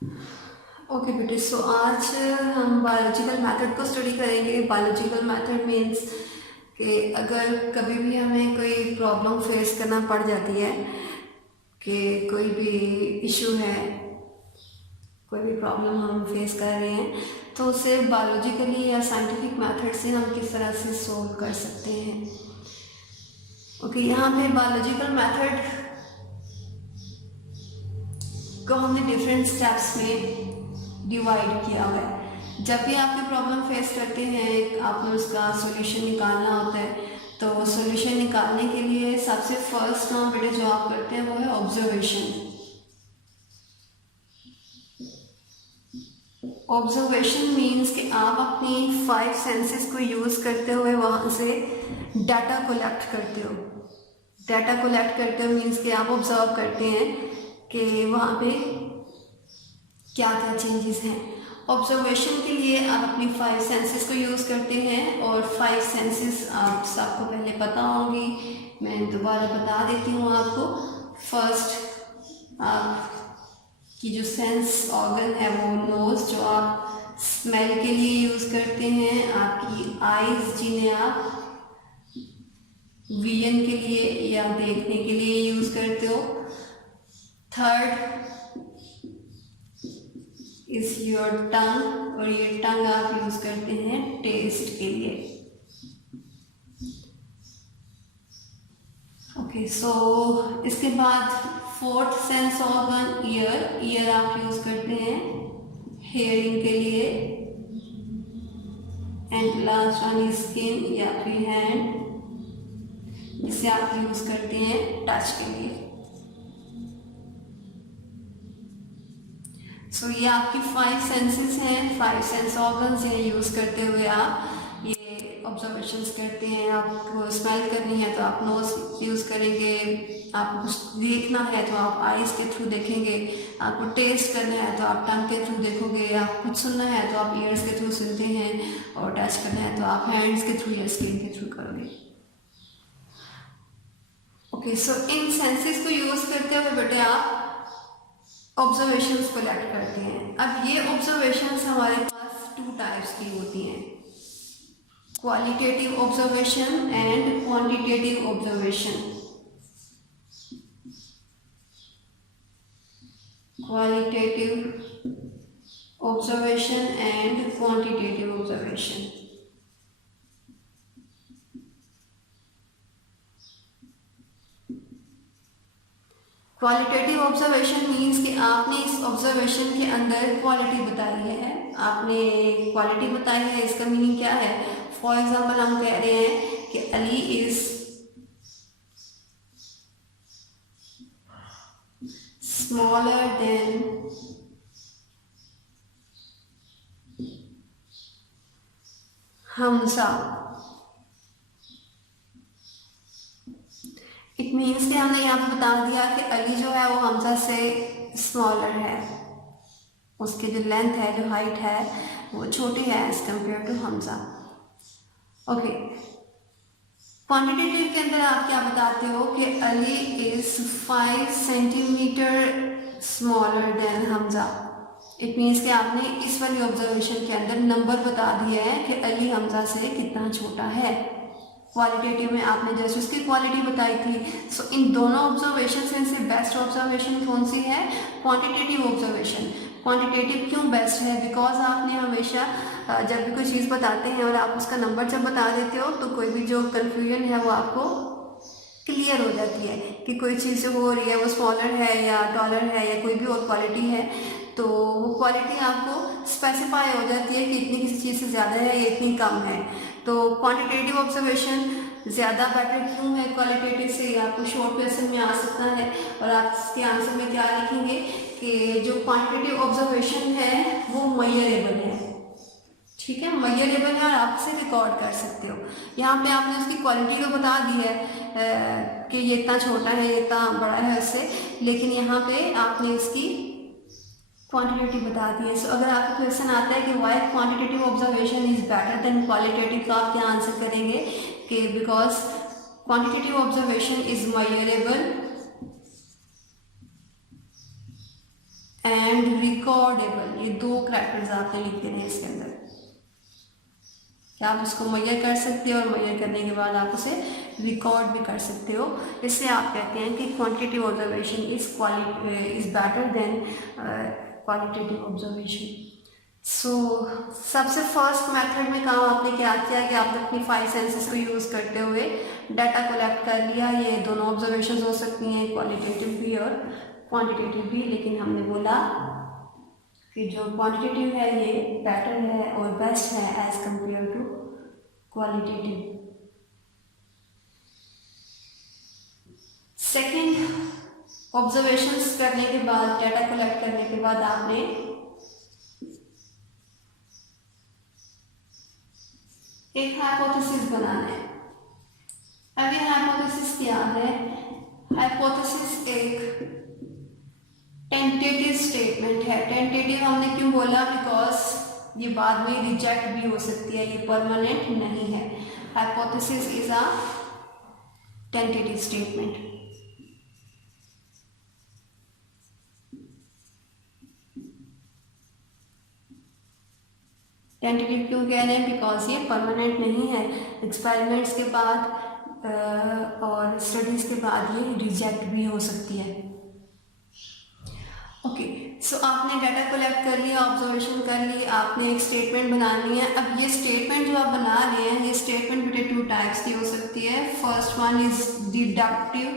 Okay बेटे, सो आज हम बायोलॉजिकल मेथड को स्टडी करेंगे। बायोलॉजिकल मेथड मीन्स कि अगर कभी भी हमें कोई प्रॉब्लम फेस करना पड़ जाती है कि कोई भी इशू है, कोई भी प्रॉब्लम हम फेस कर रहे हैं, तो उसे बायोलॉजिकली या साइंटिफिक मेथड से हम किस तरह से सोल्व कर सकते हैं। ओके, यहाँ पे बायोलॉजिकल मेथड को हमने डिफरेंट स्टेप्स में डिवाइड किया हुआ है। जब भी आपकी प्रॉब्लम फेस करते हैं, आपने उसका सॉल्यूशन निकालना होता है, तो सॉल्यूशन निकालने के लिए सबसे फर्स्ट काम बेटे जो आप करते हैं वो है ऑब्जर्वेशन। ऑब्जर्वेशन मीन्स कि आप अपनी 5 सेंसेस को यूज़ करते हुए वहाँ से डाटा कलेक्ट करते हो। डाटा कलेक्ट करते हो मीन्स कि आप ऑब्जर्व करते हैं कि वहाँ पे क्या क्या चेंजेस हैं। ऑब्जर्वेशन के लिए आप अपनी 5 सेंसेस को यूज़ करते हैं, और 5 सेंसेस आप सबको पहले पता होंगी, मैं दोबारा बता देती हूँ आपको। फर्स्ट आपकी जो सेंस ऑर्गन है वो नोज, जो आप स्मेल के लिए यूज़ करते हैं। आपकी आइज़, जिन्हें आप विजन के लिए या देखने के लिए यूज़ करते हो। थर्ड इज योर टंग, और ये टंग आप यूज करते हैं टेस्ट के लिए। ओके, सो इसके बाद fourth sense organ year. Year आप यूज करते हैं हेयरिंग के लिए। And last one is skin या फिर हैंड, जिसे आप यूज करते हैं टच के लिए। सो ये आपकी 5 सेंसेस हैं, 5 सेंस ऑर्गन्स हैं। यूज़ करते हुए आप ये ऑब्जर्वेशंस करते हैं। आपको स्मेल करनी है तो आप नोज यूज़ करेंगे, आपको कुछ देखना है तो आप आइज़ के थ्रू देखेंगे, आपको टेस्ट करना है तो आप टंग के थ्रू देखोगे, आप कुछ सुनना है तो आप ईयर्स के थ्रू सुनते हैं, और टच करना है तो आप हैंड्स के थ्रू या स्किन के थ्रू करोगे। ओके, सो इन सेंसेस को यूज़ करते हुए बेटे आप ऑब्जर्वेशंस कलेक्ट करते हैं। अब ये ऑब्जर्वेशंस हमारे पास 2 टाइप्स की होती हैं, qualitative observation and quantitative observation. Qualitative observation and quantitative observation. Qualitative observation means कि आपने इस ऑब्जर्वेशन के अंदर क्वालिटी बताई है। आपने क्वालिटी बताई है, इसका मीनिंग क्या है? फॉर एग्जाम्पल हम कह रहे हैं कि Ali is smaller than Hamza. It means कि हमने यहाँ पे बता दिया कि अली जो है वो हमजा से स्मॉलर है, उसकी जो लेंथ है, जो हाइट है, वो छोटी है as compare to Hamza. Okay, quantitative के अंदर आप क्या बताते हो कि Ali is 5 centimetre smaller than Hamza. It means कि आपने इस वाली ऑब्जर्वेशन के अंदर नंबर बता दिया है कि अली हमजा से कितना छोटा है। क्वालिटेटिव में आपने जैसे उसकी क्वालिटी बताई थी। सो इन दोनों ऑब्जर्वेशन से बेस्ट ऑब्जर्वेशन कौन सी है? Quantitative observation. क्वांटिटेटिव क्यों बेस्ट है? बिकॉज आपने हमेशा जब भी कोई चीज़ बताते हैं और आप उसका नंबर जब बता देते हो तो कोई भी जो कन्फ्यूजन है वो आपको क्लियर हो जाती है कि कोई चीज़ जो हो रही है वो स्मॉलर है या टॉलर है या कोई भी और क्वालिटी है, तो वो क्वालिटी आपको स्पेसिफाई हो जाती है कि इतनी किसी चीज़ से ज़्यादा है या इतनी कम है। तो क्वांटिटेटिव ऑब्जर्वेशन ज़्यादा बेटर क्यों है क्वालिटेटिव से? आपको शॉर्ट क्वेश्चन में आ सकता है, और आप इसके आंसर में क्या लिखेंगे कि जो क्वांटिटेटिव ऑब्जर्वेशन है वो मेजरेबल है। ठीक है, मेजरेबल है और आप इसे रिकॉर्ड कर सकते हो। यहाँ पे आपने उसकी क्वालिटी को बता दी है कि ये इतना छोटा है, ये इतना बड़ा है उससे, लेकिन यहाँ पे आपने इसकी क्वांटिटेटिव बता दी है। सो अगर आपको क्वेश्चन आता है कि why quantitative observation is better than qualitative, तो आप क्या आंसर करेंगे कि because quantitative observation is measurable and recordable, ये दो करैक्टर्स आपने लिख देने इसके अंदर। क्या आप उसको मेजर कर सकते हो और मेजर करने के बाद आप उसे रिकॉर्ड भी कर सकते हो। इससे आप कहते हैं कि quantitative observation is better than qualitative observation. So सबसे फर्स्ट मेथड में काम आपने क्या किया कि आपने अपनी 5 सेंसेस को यूज़ करते हुए डाटा कलेक्ट कर लिया। ये दोनों ऑब्जर्वेशन हो सकती हैं, क्वालिटेटिव भी और क्वांटिटेटिव भी, लेकिन हमने बोला कि जो क्वांटिटेटिव है ये बेटर है और बेस्ट है as compare to qualitative. Second, observations करने के बाद, डाटा कलेक्ट करने के बाद आपने एक हाइपोथेसिस बनाना है। अब ये हाइपोथेसिस क्या है? हाइपोथेसिस एक टेंटेटिव स्टेटमेंट है। टेंटेटिव हमने क्यों बोला? बिकॉज ये बाद में रिजेक्ट भी हो सकती है, ये परमानेंट नहीं है। Hypothesis is a tentative statement. Tentative क्यों कह रहे हैं? बिकॉज ये परमानेंट नहीं है। एक्सपेरिमेंट्स के बाद और स्टडीज के बाद ये रिजेक्ट भी हो सकती है। ओके, सो आपने डाटा कलेक्ट कर लिया, ऑब्जर्वेशन कर ली, आपने एक स्टेटमेंट बनानी है। अब ये स्टेटमेंट जो आप बना रहे हैं, ये स्टेटमेंट बेटे 2 टाइप्स की हो सकती है। First one is deductive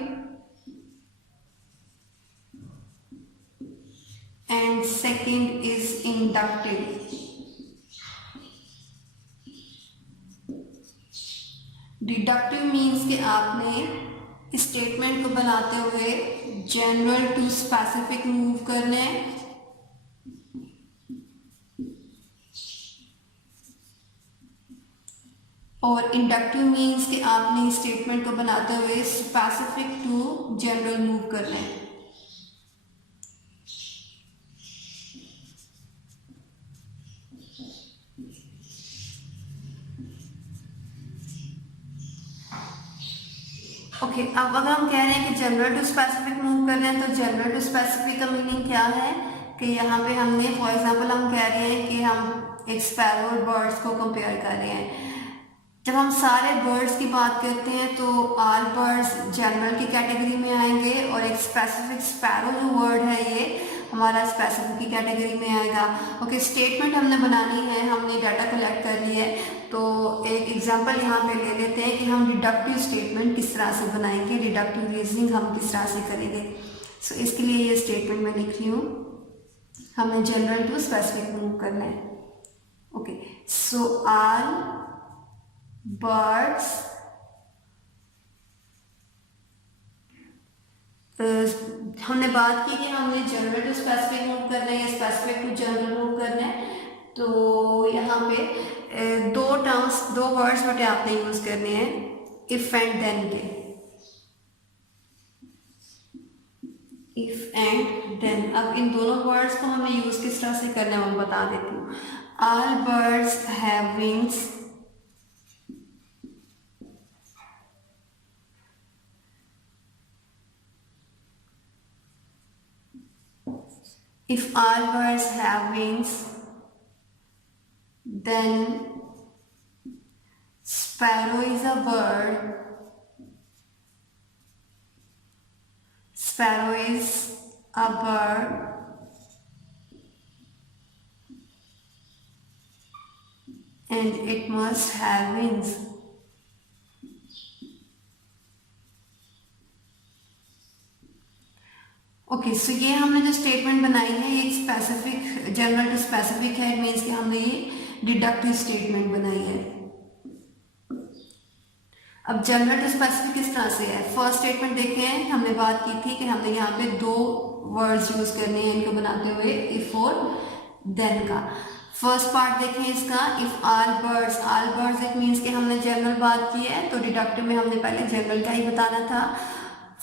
and second is inductive. Deductive means कि आपने स्टेटमेंट को बनाते हुए जनरल टू स्पेसिफिक मूव करना है, और इंडक्टिव मीन्स कि आपने स्टेटमेंट को बनाते हुए स्पेसिफिक टू जनरल मूव करना है। ओके, अब अगर हम कह रहे हैं कि जनरल टू स्पेसिफिक मूव कर रहे हैं, तो जनरल टू स्पेसिफिक का मीनिंग क्या है कि यहाँ पे हमने फॉर एग्जांपल हम कह रहे हैं कि हम एक स्पैरो और बर्ड्स को कंपेयर कर रहे हैं। जब हम सारे बर्ड्स की बात करते हैं तो ऑल बर्ड्स जनरल की कैटेगरी में आएंगे और एक स्पेसिफिक स्पैरो जो वर्ड है ये हमारा स्पेसिफिक की कैटेगरी में आएगा। ओके, स्टेटमेंट हमने बनानी है, हमने डाटा कलेक्ट कर ली है, तो एक एग्जांपल यहाँ पे ले लेते हैं कि हम डिडक्टिव स्टेटमेंट किस तरह से बनाएंगे, डिडक्टिव रीजनिंग हम किस तरह से करेंगे। सो इसके लिए ये स्टेटमेंट मैं लिख रही हूँ, हमें जनरल टू स्पेसिफिक मूव करना है। ओके, सो ऑल बर्ड्स हमने बात की कि हमने जनरल टू स्पेसिफिक मूव करना है या स्पेसिफिक टू जनरल मूव करना है। तो यहाँ पे दो टर्म्स, दो वर्ड्स बेटे आपने यूज करने हैं, इफ एंड देन के। इफ एंड देन, अब इन दोनों वर्ड्स को हमें यूज किस तरह से करना है मैं बता देती हूँ। All birds have wings, if all birds have wings, then sparrow is a bird. Sparrow is a bird and it must have wings. Okay, so ये हमने जो स्टेटमेंट बनाई है ये एक स्पेसिफिक, जनरल टू स्पेसिफिक है। इट मीन्स कि हमने ये डिडक्टिव स्टेटमेंट बनाई है। अब जनरल टू स्पेसिफिक किस तरह से है? फर्स्ट स्टेटमेंट देखें, हमने बात की थी कि हमने यहाँ पे दो वर्ड्स यूज करने हैं इनको बनाते हुए, इफ और देन का। फर्स्ट पार्ट देखें इसका, if all birds, all birds it means कि हमने जनरल बात की है, तो डिडक्टिव में हमने पहले जनरल का ही बताना था।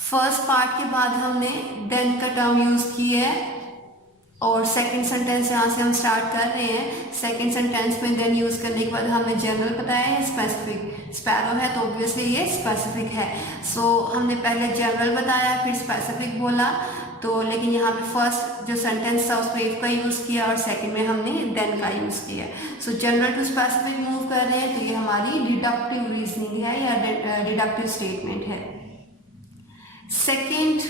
फर्स्ट पार्ट के बाद हमने देन का टर्म यूज की है और सेकंड सेंटेंस यहाँ से हम स्टार्ट कर रहे हैं। सेकंड सेंटेंस में देन यूज करने के बाद हमने जनरल बताया है, स्पेसिफिक। स्पैरो है तो ऑब्वियसली ये स्पेसिफिक है। सो हमने पहले जनरल बताया, फिर स्पेसिफिक बोला, तो लेकिन यहाँ पे फर्स्ट जो सेंटेंस था उसमें इफ का यूज़ किया और सेकंड में हमने देन का यूज़ किया। So general to specific move कर रहे हैं तो ये हमारी डिडक्टिव रीजनिंग है या डिडक्टिव स्टेटमेंट है। सेकेंड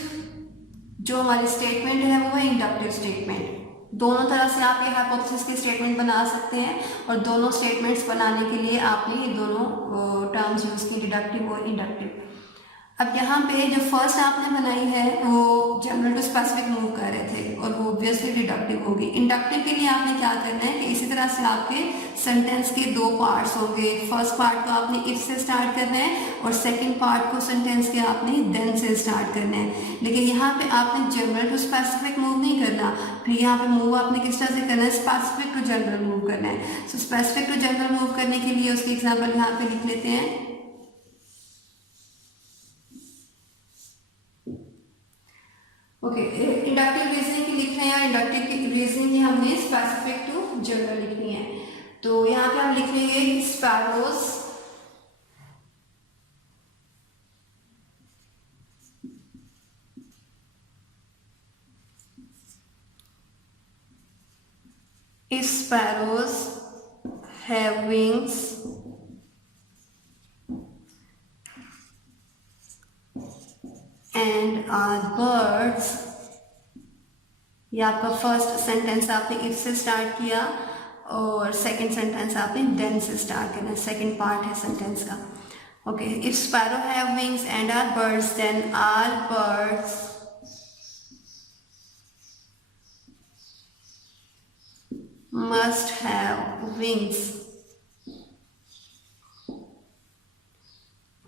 जो हमारी स्टेटमेंट है वो है इंडक्टिव स्टेटमेंट। दोनों तरह से आप ये हाइपोथेसिस की स्टेटमेंट बना सकते हैं और दोनों स्टेटमेंट्स बनाने के लिए आपने ये दोनों टर्म्स यूज़ की, डिडक्टिव और इंडक्टिव। अब यहाँ पे जो फर्स्ट आपने बनाई है वो जनरल टू स्पेसिफिक मूव कर रहे थे और वो ऑब्वियसली डिडक्टिव होगी। इंडक्टिव के लिए आपने क्या करना है कि इसी तरह से आपके सेंटेंस के दो पार्ट्स होंगे। फर्स्ट पार्ट को आपने इफ से स्टार्ट करना है और सेकंड पार्ट को सेंटेंस के आपने देन से स्टार्ट करना है। लेकिन यहाँ पे आपने जनरल टू स्पेसिफिक मूव नहीं करना, फिर यहाँ पे मूव आपने किस तरह से करना है, स्पेसिफिक टू जनरल मूव करना है। So specific to general move करने के लिए उसकी एग्जाम्पल यहाँ पे लिख लेते हैं। ओके, इंडक्टिव रीजनिंग की लिख रहे हैं, इंडक्टिव की रीजनिंग की हमने स्पेसिफिक टू जनरल लिखनी है। तो यहाँ पे हम लिख लेंगे कि sparrows have wings and are birds। ये आपका फर्स्ट सेंटेंस आपने इफ से स्टार्ट किया और सेकंड सेंटेंस आपने देन से स्टार्ट करना है, सेकंड पार्ट है सेंटेंस का। Okay, if sparrow have wings and are birds then are birds must have wings।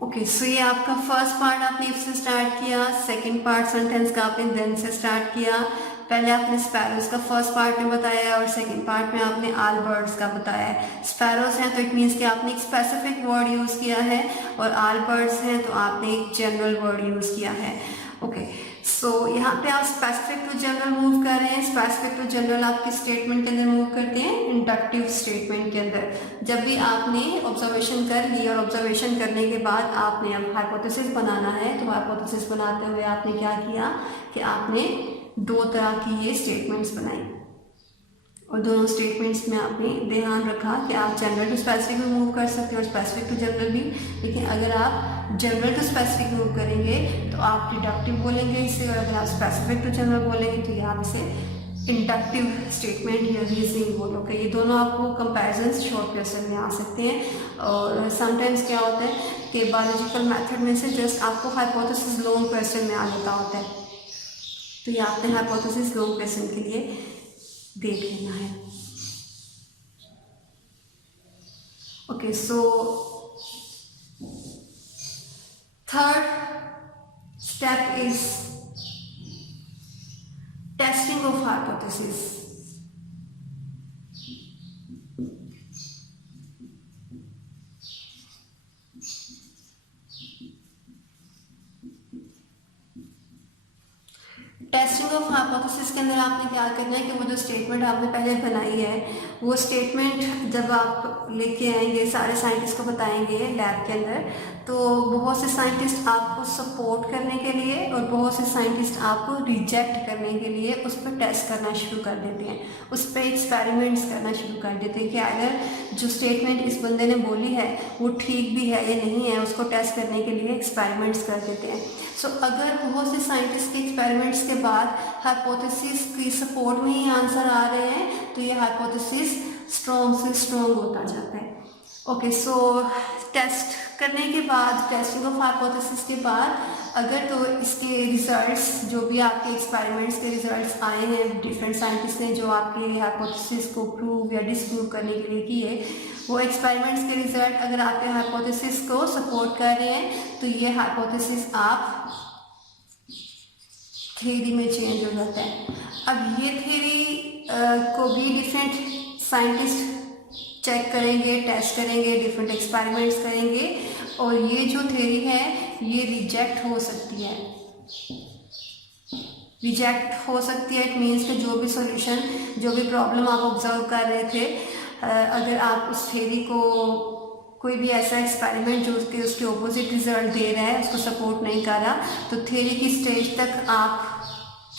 Okay, so ये आपका फर्स्ट पार्ट आपने इफ से स्टार्ट किया, सेकंड पार्ट सेंटेंस का आपने देन से स्टार्ट किया। पहले आपने स्पैरोज का फर्स्ट पार्ट में बताया और सेकंड पार्ट में आपने ऑल बर्ड्स का बताया है। स्पैरोज हैं तो इट मीन्स कि आपने एक स्पेसिफिक वर्ड यूज़ किया है और ऑल बर्ड्स हैं तो आपने एक जनरल वर्ड यूज़ किया है। ओके, सो यहाँ पे आप स्पेसिफिक टू जनरल मूव कर रहे हैं। स्पेसिफिक टू जनरल आप किस स्टेटमेंट के अंदर मूव करते हैं, इंडक्टिव स्टेटमेंट के अंदर। जब भी आपने ऑब्जर्वेशन कर ली और ऑब्जर्वेशन करने के बाद आपने अब हाइपोथेसिस बनाना है तो हाइपोथेसिस बनाते हुए आपने क्या किया कि आपने दो तरह की ये स्टेटमेंट्स बनाई और दोनों स्टेटमेंट्स में आपने ध्यान रखा कि आप जनरल टू स्पेसिफिक भी मूव कर सकते हो और स्पेसिफिक टू जनरल भी। लेकिन अगर आप जनरल टू स्पेसिफिक मूव करेंगे तो आप डिडक्टिव बोलेंगे इसे, और अगर आप स्पेसिफिक टू जनरल बोलेंगे तो ये आप इसे इंडक्टिव स्टेटमेंट या रीजनिंग बोलोगे। ये दोनों आपको कंपैरिजन शॉर्ट क्वेश्चन में आ सकते हैं। और समटाइम्स क्या होता है कि बायोलॉजिकल मेथड में से जस्ट आपको हाइपोथेसिस लॉन्ग क्वेश्चन में आ जाता होता है, तो ये आपने हाइपोथेसिस लॉन्ग क्वेश्चन के लिए देख लेना है। Okay, so third step is testing of hypothesis. Testing of hypothesis के अंदर आपने क्या करना है कि वो जो स्टेटमेंट आपने पहले बनाई है वो स्टेटमेंट जब आप लेके आएंगे, सारे साइंटिस्ट को बताएंगे लैब के अंदर, तो बहुत से साइंटिस्ट आपको सपोर्ट करने के लिए और बहुत से साइंटिस्ट आपको रिजेक्ट करने के लिए उस पर टेस्ट करना शुरू कर देते हैं, उस पर एक्सपेरिमेंट्स करना शुरू कर देते हैं कि अगर जो स्टेटमेंट इस बंदे ने बोली है वो ठीक भी है या नहीं है, उसको टेस्ट करने के लिए एक्सपेरिमेंट्स कर देते हैं। सो अगर बहुत से साइंटिस्ट के एक्सपेरिमेंट्स के बाद हाइपोथेसिस की सपोर्ट में ही आंसर आ रहे हैं तो ये हाइपोथेसिस स्ट्रॉन्ग से स्ट्रॉन्ग होता जाता है। ओके, सो टेस्ट करने के बाद, टेस्टिंग ऑफ हाइपोथेसिस के बाद अगर तो इसके रिजल्ट्स, जो भी आपके एक्सपेरिमेंट्स के रिजल्ट्स आए हैं डिफरेंट साइंटिस्ट ने जो आपके हाइपोथेसिस को प्रूव या डिसप्रूव करने के लिए किए, वो एक्सपेरिमेंट्स के रिजल्ट अगर आपके हाइपोथेसिस को सपोर्ट कर रहे हैं तो ये हाइपोथेसिस आप थ्योरी में चेंज हो जाता है। अब ये थ्योरी को भी डिफरेंट साइंटिस्ट चेक करेंगे, टेस्ट करेंगे, डिफरेंट एक्सपेरिमेंट्स करेंगे और ये जो थ्योरी है ये रिजेक्ट हो सकती है। रिजेक्ट हो सकती है इट मीन्स कि जो भी सॉल्यूशन, जो भी प्रॉब्लम आप ऑब्जर्व कर रहे थे, अगर आप उस थ्योरी को कोई भी ऐसा एक्सपेरिमेंट जो उसके ऑपोजिट रिजल्ट दे रहा है, उसको सपोर्ट नहीं कर रहा, तो थ्योरी की स्टेज तक आप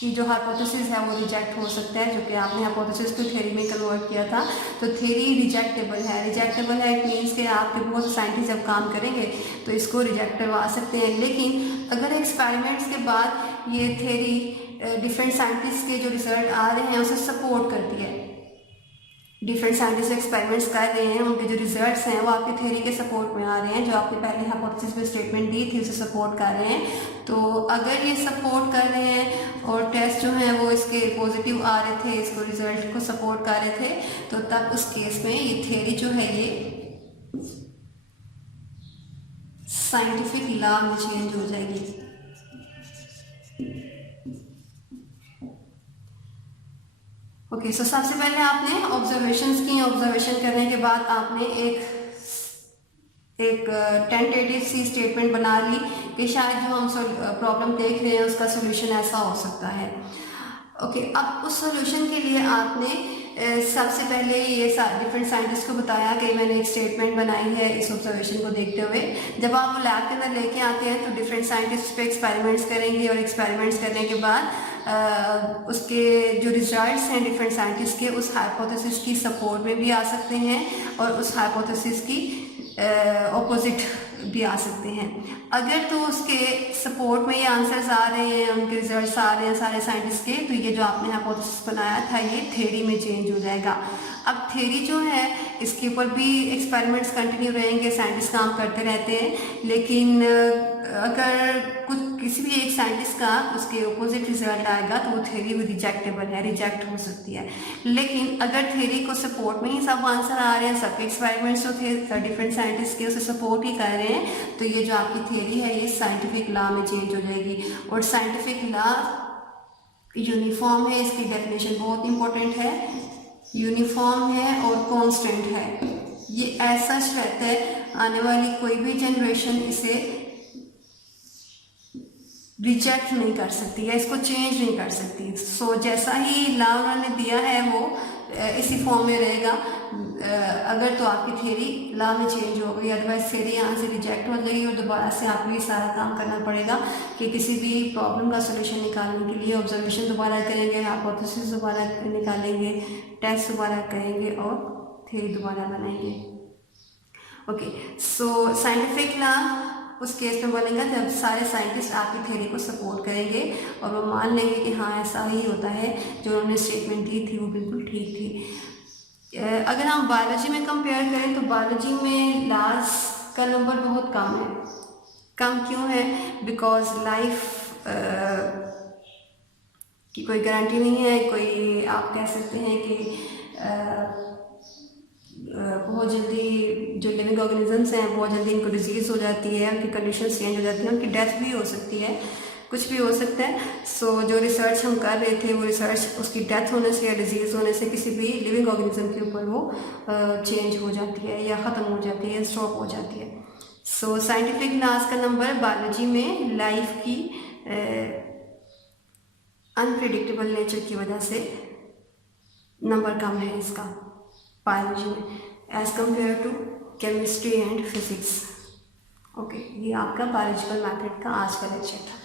कि जो हाइपोथेसिस है वो रिजेक्ट हो सकता है, जो कि आपने हाइपोथेसिस को थ्योरी में कन्वर्ट किया था। तो थ्योरी रिजेक्टेबल है। रिजेक्टेबल है इट मीन्स कि आपके बहुत साइंटिस्ट जब काम करेंगे तो इसको रिजेक्ट करवा सकते हैं। लेकिन अगर एक्सपेरिमेंट्स के बाद ये थ्योरी डिफरेंट साइंटिस्ट के जो रिजल्ट आ रहे हैं उसे सपोर्ट करती है, डिफरेंट साइंटिस्ट एक्सपेरिमेंट्स कर रहे हैं, उनके जो रिजल्ट्स हैं वो आपके थ्योरी के सपोर्ट में आ रहे हैं, जो आपने पहले हाइपोथेसिस में स्टेटमेंट दी थी उसे सपोर्ट कर रहे हैं। तो अगर ये सपोर्ट कर रहे हैं और टेस्ट जो हैं वो इसके पॉजिटिव आ रहे थे, इसको रिजल्ट को सपोर्ट कर रहे थे, तो तब उस केस में ये थ्योरी जो है ये साइंटिफिक लॉ में चेंज हो जाएगी। ओके, सो सबसे पहले आपने ऑब्जर्वेशंस की। ऑब्जर्वेशन करने के बाद आपने एक टेंटेटिव सी स्टेटमेंट बना ली कि शायद जो हम प्रॉब्लम देख रहे हैं उसका सोल्यूशन ऐसा हो सकता है। ओके, अब उस सोल्यूशन के लिए आपने सबसे पहले ये डिफरेंट साइंटिस्ट को बताया कि मैंने एक स्टेटमेंट बनाई है इस ऑब्जर्वेशन को देखते हुए। जब आप वो लैब के अंदर लेके आते हैं तो डिफरेंट साइंटिस्ट पे एक्सपेरिमेंट्स करेंगे और एक्सपेरिमेंट्स करने के बाद उसके जो रिजल्ट्स हैं डिफरेंट साइंटिस्ट के उस हाइपोथेसिस की सपोर्ट में भी आ सकते हैं और उस हाइपोथेसिस की ऑपोजिट भी आ सकते हैं। अगर तो उसके सपोर्ट में ये आंसर्स आ रहे हैं, उनके रिजल्ट्स आ रहे हैं सारे साइंटिस्ट के, तो ये जो आपने हाइपोथेसिस बनाया था ये थ्योरी में चेंज हो जाएगा। अब थ्योरी जो है इसके ऊपर भी एक्सपेरिमेंट्स कंटिन्यू रहेंगे, साइंटिस्ट काम करते रहते हैं, लेकिन अगर कुछ किसी भी एक साइंटिस्ट का उसके ऑपोजिट रिजल्ट आएगा तो वो थ्योरी भी रिजेक्टेबल है, रिजेक्ट हो सकती है। लेकिन अगर थ्योरी को सपोर्ट में ही सब आंसर आ रहे हैं, सबके एक्सपेरिमेंट्स जो थे डिफरेंट साइंटिस्ट के उसे सपोर्ट ही कर रहे हैं, तो ये जो आपकी थ्योरी है ये साइंटिफिक लॉ में चेंज हो जाएगी। और साइंटिफिक लॉ यूनिफॉर्म है, इसकी डेफिनेशन बहुत इंपॉर्टेंट है, यूनिफॉर्म है और कांस्टेंट है। ये ऐसा रहता है, आने वाली कोई भी जनरेशन इसे रिजेक्ट नहीं कर सकती या इसको चेंज नहीं कर सकती। सो जैसा ही लॉ उन्होंने दिया है वो इसी फॉर्म में रहेगा। अगर तो आपकी थ्योरी लॉ में चेंज हो गई, अदरवाइज थ्योरी यहाँ से रिजेक्ट हो जाएगी और दोबारा से आपको ये सारा काम करना पड़ेगा कि किसी भी प्रॉब्लम का सोल्यूशन निकालने के लिए ऑब्जर्वेशन दोबारा करेंगे, हाइपोथेसिस दोबारा निकालेंगे, टेस्ट दोबारा करेंगे और थ्योरी दोबारा बनाएंगे। ओके, सो साइंटिफिक लॉ उस केस में बनेगा जब सारे साइंटिस्ट आपकी थ्योरी को सपोर्ट करेंगे और वो मान लेंगे कि हाँ ऐसा ही होता है, जो उन्होंने स्टेटमेंट दी थी वो बिल्कुल ठीक थी। अगर हम बायोलॉजी में कंपेयर करें तो बायोलॉजी में लॉज का नंबर बहुत कम है। कम क्यों है? बिकॉज लाइफ की कोई गारंटी नहीं है। कोई आप कह सकते हैं कि बहुत जल्दी जो लिविंग ऑर्गेनिजम्स हैं बहुत जल्दी इनको डिजीज़ हो जाती है, उनकी कंडीशंस चेंज हो जाती हैं, उनकी डेथ भी हो सकती है, कुछ भी हो सकता है। सो जो रिसर्च हम कर रहे थे वो रिसर्च उसकी डेथ होने से या डिजीज़ होने से किसी भी लिविंग ऑर्गेनिज्म के ऊपर वो चेंज हो जाती है या ख़त्म हो जाती है, स्टॉप हो जाती है। सो साइंटिफिक लॉज का नंबर बायोलॉजी में लाइफ की अनप्रिडिक्टेबल नेचर की वजह से नंबर कम है इसका बायोलॉजी में as compare to chemistry and physics. Okay, ये आपका बायोलॉजिकल मैथड का आज का लेक्चर था।